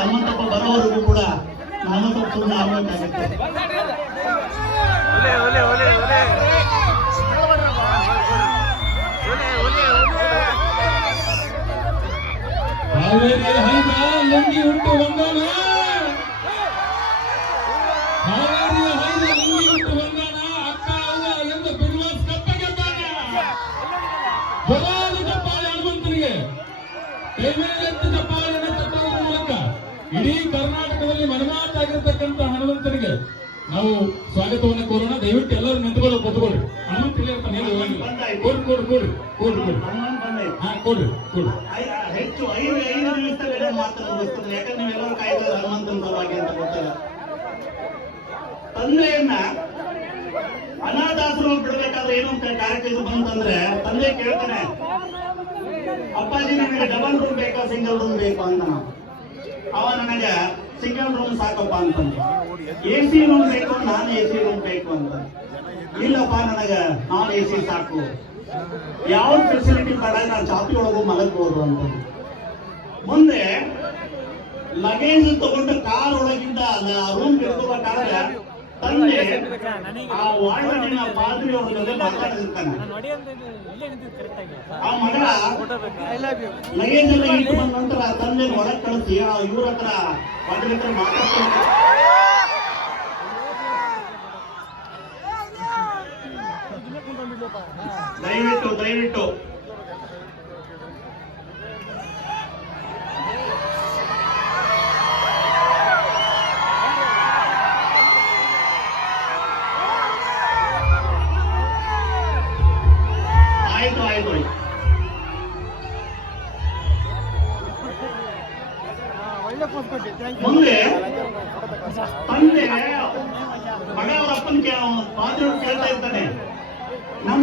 ಹನುಮಂತಪ್ಪ ಬರೋವರೆಗೂ ಕೂಡ ಹನುಮಂತಪ್ಪ ಸುಮ್ಮನೆ ಆಗ್ಬೇಕಾಗುತ್ತೆ. ಲುಂಗಿ ಉಂಟು ಬಂದಾನ, ಹಾವೇರಿಯ ಹೈದ ಲುಂಗಿ ಉಂಟು ಬಂದಾನ. ಅಕ್ಕ ಅವ್ವ ಎಂದು ಬಿರ್ವಾಸ್ ಕಪ್ಪ ಗೆದ್ದಾನ. ಜೋರಾದ ಚಪ್ಪಾಳೆ ಹನುಮಂತನಿಗೆ, ಕೈ ಮೇಲೆತ್ತಿ ಚಪ್ಪಾಳೆಯನ್ನು ತಟ್ಟುವುದರ ಮೂಲಕ ಇಡೀ ಕರ್ನಾಟಕದಲ್ಲಿ ಮನಮಾತಾಗಿರ್ತಕ್ಕಂಥ ಹನುಮಂತನಿಗೆ ನಾವು ಸ್ವಾಗತವನ್ನು ಕೋರೋಣ. ದಯವಿಟ್ಟು ಎಲ್ಲರೂ ನಿಂತುಕೊಳ್ಳೋ ಕೂತ್ಕೊಳ್ರಿ. ಹನುಮಂತ ಇರ್ತಾನೆ, ಕೊಡ್ರಿ ಕೊಡ್ರಿ ಕೊಡ್ರಿ ಕೊಡ್ರಿ ಕೊಡ್ರಿ ಹಾ ಕೊಡ್ರಿ ಕೊಡ್ರಿ. ಹೆಚ್ಚು 5 ನಿಮಿಷದಲ್ಲಿ ಮಾತ್ರ ಮುಗಿಸ್ತದೆ. ಯಾಕಂದ್ರೆ ನೀವೆಲ್ಲರೂ ಕಾಯ್ತಾರೆ ಹನುಮಂತನ ಪರವಾಗಿ ಅಂತ ಗೊತ್ತಿಲ್ಲ. ತಂದೆಯನ್ನ ಅನಾಥಾಶ್ರಮ ಬಿಡಬೇಕಾದ್ರೆ ಏನು ಕಾರ್ಯಕ್ರಮ ಬಂತಂದ್ರೆ ತಂದೆ ಕೇಳ್ತಾನೆ, ಅಪ್ಪಾಜಿ ನನಗೆ ಡಬಲ್ ರೂಮ್ ಬೇಕಾ ಸಿಂಗಲ್ ರೂಮ್ ಬೇಕು ಅಂತ. ಅವ ನನಗೆ ಸಿಂಗಲ್ ರೂಮ್ ಸಾಕಪ್ಪ ಅಂತಂದ. AC ರೂಮ್ ಬೇಕು, ನಾನು AC ರೂಮ್ ಬೇಕು ಅಂತ. ಇಲ್ಲಪ್ಪ ನನಗ ನಾನ್ AC ಸಾಕು, ಯಾವ ಫೆಸಿಲಿಟಿ ಬೇಡ, ನಾನು ಚಾಪಿ ಒಳಗೂ ಮಲಗಬಹುದು ಅಂತ. ಮುಂದೆ ಲಗೇಜ್ ತಗೊಂಡು ಕಾರ್ ಒಳಗಿಂದ ರೂಮ್ ಹಿಡ್ಕೋಬೇಕಾದ್ರೆ ತಂದೆ ಆ ವಾರ್ಡನಿನ ಪಾದ್ರಿ ಅವ್ರ ಜೊತೆ ಮಾತಾಡಿರ್ತಾನೆ. ಆ ಮಗ ಲಗೇಜ್ ಎಲ್ಲ ಇಟ್ಟು ಬಂದ ನಂತರ ತಂದೆ ಒಳಗೆ ಕಳಿಸಿ ಇವ್ರ ಹತ್ರ ಪಾದ್ರಿ ಹತ್ರ ಮಾತಾಡ್ತಾರೆ. ದಯವಿಟ್ಟು ಆಯ್ತು. ಮುಂದೆ ತಂದೆ ಮಗ ಅವರ ಅಪ್ಪನ ಪಾತ್ರ ಕೇಳ್ತಾ ಇರ್ತಾನೆ, ನಮ್ಮ